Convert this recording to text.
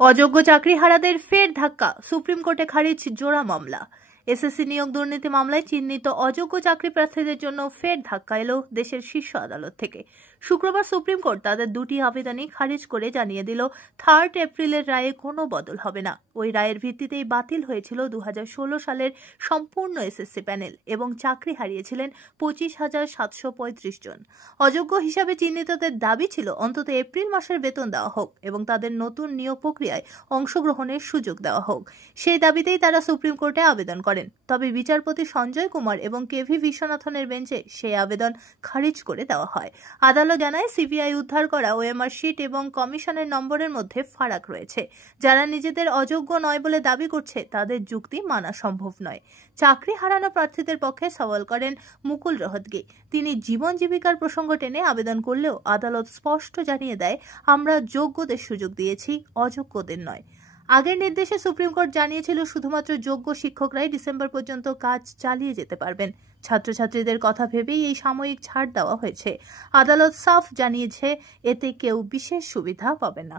অযোগ্য চাকরিহারাদের ফের ধাক্কা, সুপ্রিম কোর্টে খারিজ জোড়া মামলা। এসএসসি নিয়োগ দুর্নীতি মামলায় চিহ্নিত অযোগ্য চাকরি প্রার্থীদের জন্য ফের ধাক্কা এলো দেশের শীর্ষ আদালত থেকে। শুক্রবার সুপ্রিম কোর্ট তাদের দুটি আবেদনই খারিজ করে জানিয়ে দিল 3 এপ্রিলের রায়ে কোনো বদল হবে না। ওই রায়ের ভিত্তিতেই বাতিল হয়েছিল 2016 সালের সম্পূর্ণ এসএসসি প্যানেল এবং চাকরি হারিয়েছিলেন 25,735 জন। অযোগ্য হিসাবে চিহ্নিতদের দাবি ছিল অন্তত এপ্রিল মাসের বেতন দেওয়া হোক এবং তাদের নতুন নিয়োগ প্রক্রিয়ায় অংশগ্রহণের সুযোগ দেওয়া হোক। সেই দাবিতেই তারা সুপ্রিম কোর্টে আবেদন করেন। তবে বিচারপতি সঞ্জয় কুমার এবং কেভি বিশ্বনাথনের বেঞ্চে সেই আবেদন খারিজ করে দেওয়া হয়। আদালত জানায়, সিবিআই উদ্ধার করা ওএমআর শিট এবং কমিশনের নম্বরের মধ্যে ফারাক রয়েছে। যারা নিজেদের অযোগ্য নয় বলে দাবি করছে তাদের যুক্তি মানা সম্ভব নয়। চাকরি হারানো প্রার্থীদের পক্ষে সওয়াল করেন মুকুল রোহতগি। তিনি জীবন জীবিকার প্রসঙ্গ টেনে আবেদন করলেও আদালত স্পষ্ট জানিয়ে দেয়, আমরা যোগ্যদের সুযোগ দিয়েছি, অযোগ্যদের নয়। আগের নির্দেশে সুপ্রিম কোর্ট জানিয়েছিল শুধুমাত্র যোগ্য শিক্ষকরাই ডিসেম্বর পর্যন্ত কাজ চালিয়ে যেতে পারবেন। ছাত্রছাত্রীদের কথা ভেবেই এই সাময়িক ছাড় দেওয়া হয়েছে। আদালত সাফ জানিয়েছে, এতে কেউ বিশেষ সুবিধা পাবে না।